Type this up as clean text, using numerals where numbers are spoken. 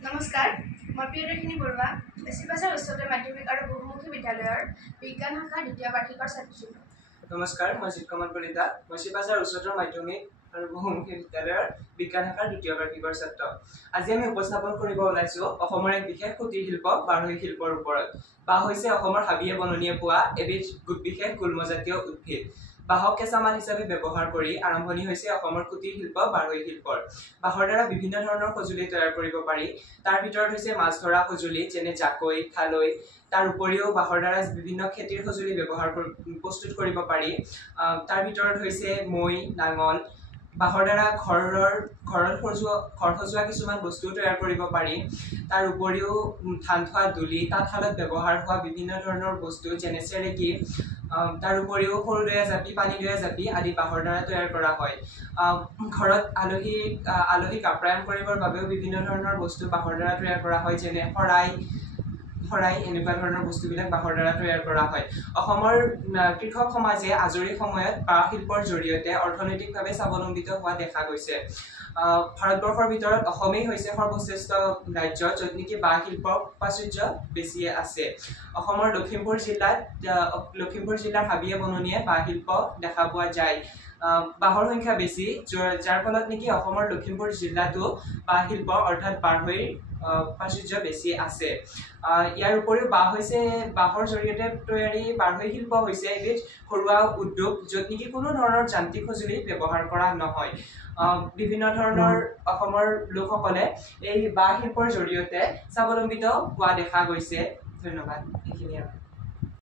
নমস্কাৰ, মই প্ৰিয়দৰ্শিনী বৰুৱা, বেছিপাছাৰ উচ্চতৰ মাধ্যমিক আৰু বহুমুখী বিদ্যালয়ৰ বিজ্ঞান শাখাৰ দ্বিতীয় বাৰ্ষিকৰ ছাত্ৰী। নমস্কাৰ, মই জিৎকমল কলিতা, বেছিপাছাৰ উচ্চতৰ মাধ্যমিক আৰু বহুমুখী বিদ্যালয়ৰ বিজ্ঞান শাখাৰ দ্বিতীয় বাৰ্ষিকৰ ছাত্ৰ। আজি আমি উপস্থাপন কৰিব ওলাইছো অসমৰ এক বিশেষ কুটীৰ শিল্প বাঢ়ৈ শিল্পৰ ওপৰত। বাঁহ হৈছে অসমৰ হাবিয়ে বননিয়ে পোৱা এবিধ বিশেষ গুল্মজাতীয় উদ্ভিদ। বাঁহক কেঁচা মাল হিচাপে ব্যৱহাৰ কৰি আৰম্ভণি হৈছে অসমৰ কুটীৰ শিল্প বাঢ়ৈ শিল্পৰ। বাঁহৰ দ্বাৰা বিভিন্ন ধৰণৰ সঁজুলি তৈয়াৰ কৰিব পাৰি। তাৰ ভিতৰত হৈছে মাছ ধৰা সঁজুলি যেনে জাকৈ, খালৈ। তাৰ উপৰিও বাঁহৰ দ্বাৰা বিভিন্ন খেতিৰ সঁজুলি প্ৰস্তুত কৰিব পাৰি। তাৰ ভিতৰত হৈছে মৈ, নাঙল। বাঁহৰ দ্বাৰা ঘৰ সজোৱা কিছুমান বস্তু তৈয়াৰ কৰিব পাৰি। তাৰ উপৰিও ধান থোৱা দুলি, তাঁতশালত ব্যৱহাৰ হোৱা বিভিন্ন ধৰণৰ বস্তু যেনে চেৰেকী। তাৰ উপৰিও সৰু দয়া জাপি, পানী দয়া জাপি আদি বাঁহৰ দ্বাৰা তৈয়াৰ কৰা হয়। ঘৰত আলহীক আপ্যায়ন কৰিবৰ বাবেও বিভিন্ন ধৰণৰ বস্তু বাঁহৰ দ্বাৰা তৈয়াৰ কৰা হয়, যেনে শৰাই এনেকুৱা ধৰণৰ বস্তুবিলাক বাঁহৰ দ্বাৰা তৈয়াৰ কৰা হয়। অসমৰ কৃষক সমাজে আজৰি সময়ত বাঁহ শিল্পৰ জৰিয়তে অৰ্থনৈতিকভাৱে স্বাৱলম্বিত হোৱা দেখা গৈছে। ভাৰতবৰ্ষৰ ভিতৰত অসমেই হৈছে সৰ্বশ্ৰেষ্ঠ ৰাজ্য, য'ত নেকি বাঁহ শিল্পৰ প্ৰাচুৰ্য বেছি আছে। অসমৰ লখিমপুৰ জিলাৰ হাবিয়ে বননিয়ে বাঁহ শিল্প দেখা পোৱা যায়। বাঁহৰ সংখ্যা বেছি, যাৰ ফলত নেকি অসমৰ লখিমপুৰ জিলাতো বাঁহ শিল্প অৰ্থাৎ বাঢ়ৈৰ প্ৰাচুৰ্য বেছি আছে। ইয়াৰ উপৰিও বাঁহৰ জৰিয়তে তৈয়াৰী বাঢ়ৈ শিল্প হৈছে এবিধ ঘৰুৱা উদ্যোগ, য'ত নেকি কোনো ধৰণৰ যান্ত্ৰিক সঁজুলি ব্যৱহাৰ কৰা নহয়। বিভিন্ন ধৰণৰ অসমৰ লোকসকলে এই বাঁহ শিল্পৰ জৰিয়তে স্বাৱলম্বিত হোৱা দেখা গৈছে। ধন্যবাদ। এইখিনিয়ে।